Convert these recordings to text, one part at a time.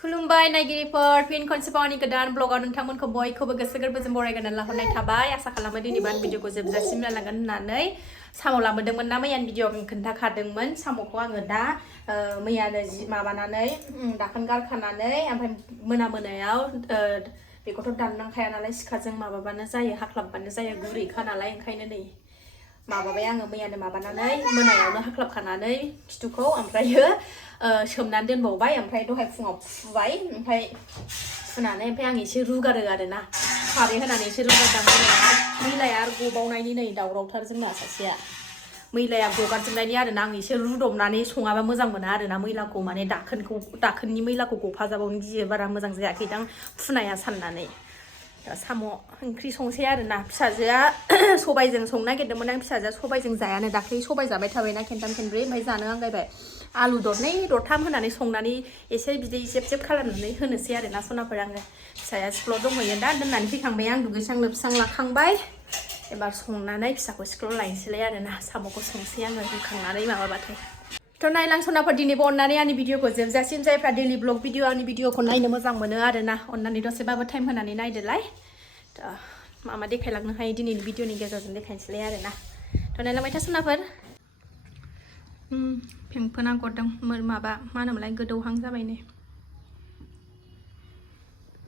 खुलुमबाय नायगिरिफोर फिन खनसेबाव आंनि गोदान ब्लगाव नोंथांमोनखौ बयखौबो गोसो गोरबोजों बरायगोन लाहरनाय थाबाय आसा खालामो दिनै बान भिडिअखौ जोबजासिम लांगोन होननानै साम' लाबोदोंमोन ना मैयानि भिडिअआव आं खोन्थाखादोंमोन साम'खौ आङो दा मैयानो माबानानै दाखोन गारखानानै ओमफ्राय मोनायाव बेखौथ' दाननांखाया नालाय सिखाजों माबाबानो जायो हाख्लाबबानो जायो गुरैखा नालाय ओंखायनो नै माबाबाय आङो मैयानो माबानानै मोनायावनो हाख्लाबखानानै खिथुखौ ओमफ्रायो सोमनानै दोनबावबाय ओमफ्राय दहाय फुङाव फुबाय ओमफ्राय फुनानै ओमफ्राय आं एसे रुगारो आरोना खारै होनानै एसे रुगारदां मैलाया गबावनायनि नै दावरावथार जोंना सासेया मैलाया गगारजोबनायनि आरोना आं एसे रुदबनानै सङाबा मोजां मोना आरोना मैलाखौ माने दाखोननि मैलाखौ गफाजाबावनो गियो बारा मोजां जायाखैदां फुनाया साननानै दा साम' ओंख्रि संसै आरोना फिसाजोआ सबायजों संनो नागिरदोंमोन आं फिसाजोआ सबायजों जायानो दाख्लै सबाय जाबाय थाबायना खेनथाम खेनब्रै ओमफ्राय जानो आंगायबाय आलु दरनै दरथाम होनानै संनानै एसे बिदै जेब जेब खालामनानै होनोसै आरोना सनाफोर आङो फिसाया स्कुलाव दंहैयो दा दोननानै फैखांबाय आं दुगैस्रां लोबस्रां लाखांबाय एबार संनानै फिसाखौ स्कुलाव लायनोसैलाय आरोना साम'खौ संसै आङो रुखांनानै माबाबाथाय थ' नायलां सनाफोर दिनैबो अननानै आंनि भिडिअखौ जोबजासिम जायफ्रा डेलि ब्लग भिडिअ आंनि भिडिअखौ नायनो मोजां मोनो आरोना अननानै दसेबाबो टाइम होनानै नायदोलाय मा देखायलांनो हायो दिनैनि भिडिअनि गेजेरजों देखायनोसैलाय आरोना थ' नायलांबाय था सनाफोर फेंफोना गरदों माबा मा होनोमोनलाय गोदौहां जाबाय नै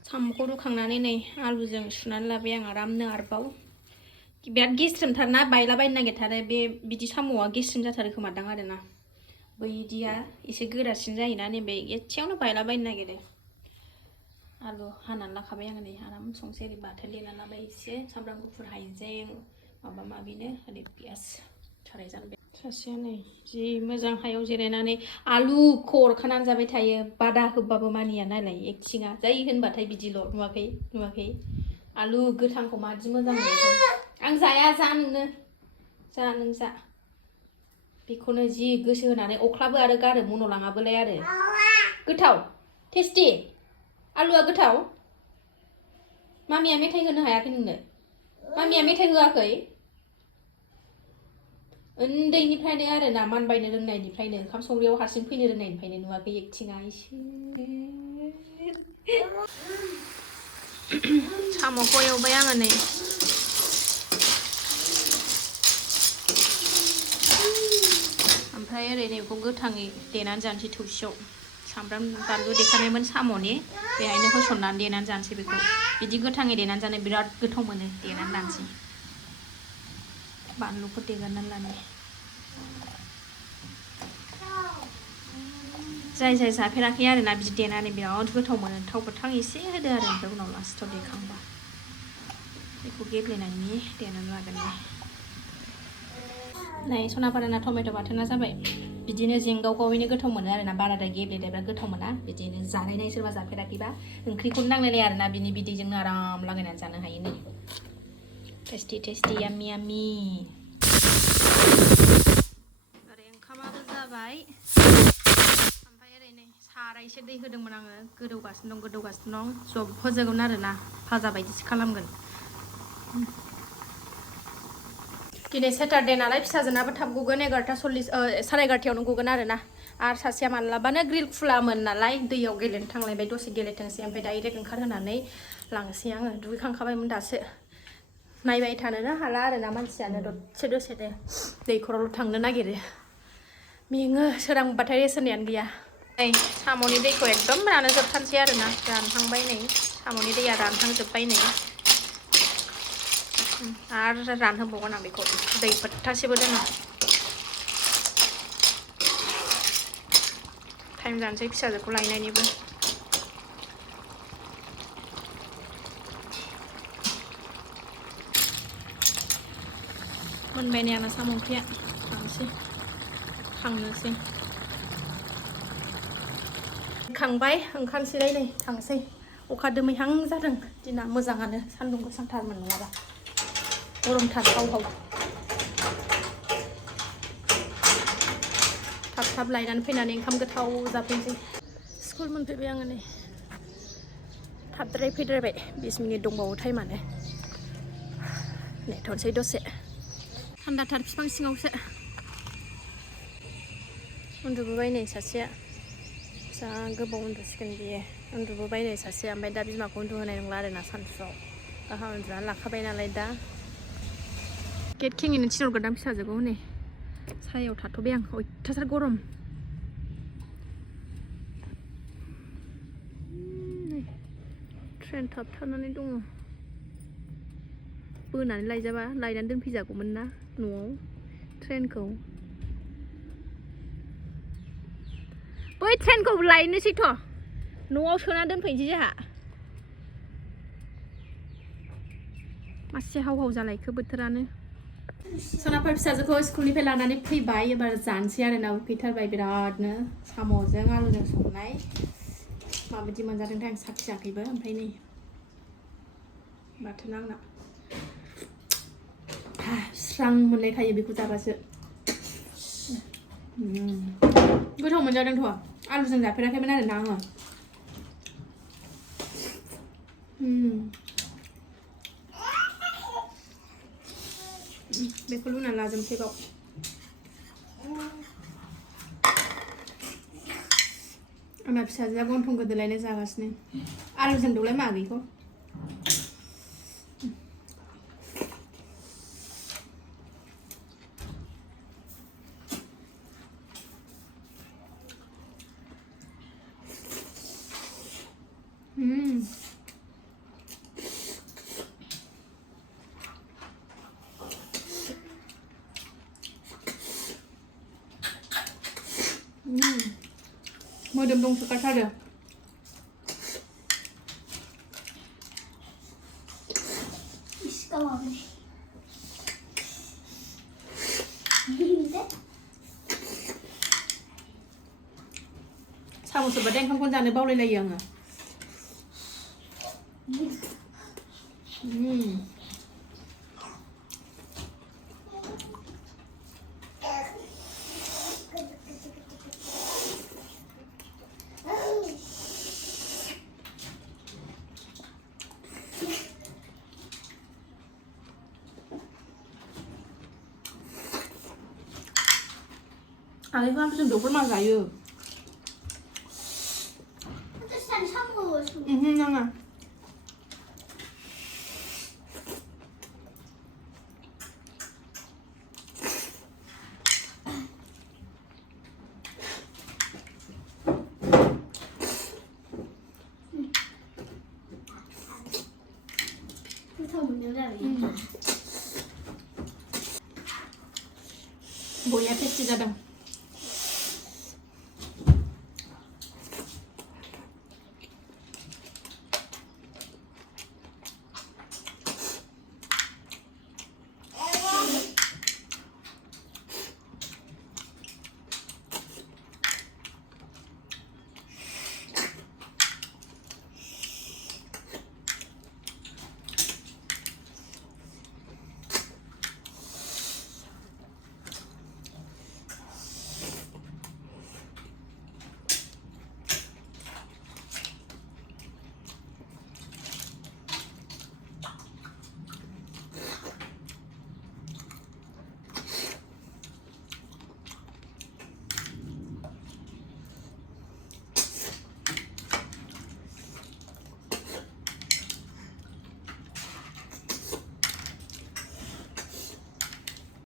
साम'खौ रुखांनानै नै आलुजों सुनानै लाबाय आं आरामनो आरोबाव बिराद गेस्रेमथारना बायलाबायनो नागिरथारो बिदि साम'आ गेस्रेम जाथारो खोमादां आरोना बैदिया एसे गोरासिन जायोना नैबे एसेयावनो बायलाबायनो नागिरो आलु हानानै लाखाबाय आङो नै आराम संसै ओरै बाथोन देनानै लाबाय एसे सामब्राम गुफुर हाइजें माबा माबिनो ओरै पियास साराय जानबाय सासेया नै जि मोजां हायाव जिरायनानै आलुखौ अरखानानै जाबाय थायो बादा होबाबो मानिया नालाय एक्टिङा जै होनबाथाय बिदिल' नुवाखै आलु गोथांखौ मादि मोजां मोनो आं जाया जा नोंनो जा नों जा बेखौनो जि गोसो होनानै अख्लाबो आरो गारो मन'लाङाबोलाय आरो गोथाव टेस्टि आलुआ गोथाव मामिया मेथाइ होनो हायाखै नोंनो मामिया मेथाइ होआखै उन्दैनिफ्रायनो आरोना मानबायनो रोंनायनिफ्रायनो ओंखाम संग्रायाव हारसिं फैनो रोंनायनिफ्रायनो नुवाखै एक्टिङा एसे साम'खौ एवबाय आङो नै ओमफ्राय ओरै नैखौ गोथाङै देनानै जानोसै थौसियाव सामब्राम बानलु देखानायमोन साम'नि बेहायनो होसननानै देनानै जानोसै बेखौ बिदि गोथाङै देनानै जानो बिराद गोथाव मोनो देनानै लानोसै बानलुफोर देगारनानै लानो जाय जाफेराखै आरोना बिदि देनानै बिराद गोथाव मोनो थाव गोथां एसे होदो आरो ओमफ्राय उनाव लास्टाव देखांबा बेखौ गेब्लेनायनि देनानै लागोन नै सनापाराना टमेट' बाथोना जाबाय बिदिनो जेंगाव गावैनो गोथाव मोनो आरोना बाराद्राय गेब्लेद्रायबा गोथाव मोना बिदिनो जानायनाय सोरबा जाफेराखैबा ओंख्रिखौनो नांलायलाय आरोना बिनि बिदैजोंनो आराम लागायनानै जानो हायो नै टेस्टि याम्मी याम्मी ओरै ओंखामाबो जाबाय ओमफ्राय ओरै नै सारायसे दै होदोंमोन आङो गोदौगासिनो दं जब होजोबगोन आरोना भाजा बायदिसो खालामगोन दिनै सेटारडे नालाय फिसाजोनाबो थाब गगोन 11:40 11:30आवनो गगोन आरोना आरो सासेया मालाबानो ग्रिल खुलामोन नालाय दैयाव गेलेनो थांलायबाय दसे गेलेथोंसै ओमफ्राय डाइरेक्ट ओंखारहोनानै लांसै आङो दुगैखांखाबायमोन दासो नायबाय थानोनो हाला आरोना मानसियानो दसे दैखरावल' थांनो नागिरो मेङो सोरांबाथाय रेस्ट होनायानो गैया नै साम'नि दैखौ एकदम रानहोजोबथारसै आरोना रानहांबाय नै साम'नि दैया रानहांजोब्बाय नै आरो रानहोबावगोन आं बेखौ दै फोथासेबो दोना टाइम जानोसै फिसाजोखौ लायनायनिबो मोनबाय नै आंना साम' ओंख्रिया खांनोसै खांबाय ओंखारनोसैलाय नै थांसै अखा दोमैहां जादों दिना मोजाङानो सान्दुं गोसाथारमोन नङाबा गरमथार हाव थाब लायनानै फैनानै ओंखाम गोथाव जाफैनोसै स्कुल मोनफैबाय आङो नै थाबद्राय फैद्रायबाय 20 मिनिट दंबावो टाइमानो नेथ'नोसै दसे थान्दाथार बिफां सिङावसो उन्दुबोबाय नै सासेया जा गोबाव उन्दुसिगोन बियो उन्दुबो बायनाय सासे ओमफ्राय दा बिमाखौ उन्दुहोनाय नंला आरोना सानसुआव गाहा उन्दुनानै लाखाबाय नालाय दा गेट खेङैनो थिनहरगोरदां फिसाजोखौ हनै सायाव थाथ'बाय आं अयथासार गरम ट्रेन थाबथानानै दङ बोनानै लायजाबा लायनानै दोनफैजागौमोन ना न'आव ट्रेनखौ बै ट्रेनखौ लायनोसैथ' न'आव सोना दोनफैनोसै जोंहा मासे हाव हाव जालायखो बोथोरानो सनाफोर फिसाजोखौ स्कुलनिफ्राय लानानै फैबाय एबार जानोसै आरोना उखैथारबाय बिरादनो साम'जों आलुजों संनाय माबायदि मोनजादोंथाय आं साखियाखैबो ओमफ्राय नै बाथोना आंना स्रां मोनलायखायो बेखौ जाबासो गोथाव मोनजादोंथ' आलुजों जाफेराखैमोन आरोना आङो बेखौ लुनानै लाजोबसै बाव आंना फिसाजोआ गन्थं गोदोलायनाय जागासिनो आलुजों दौलाय मा बेखौ मोदोम दंसोगारथारो साम' सोबबाथाय ओंखामखौनो जानो बावलायलायो आङो आंनिखौ आलुजों दौफोर मा जायो नाङा बया टेस्टि जादों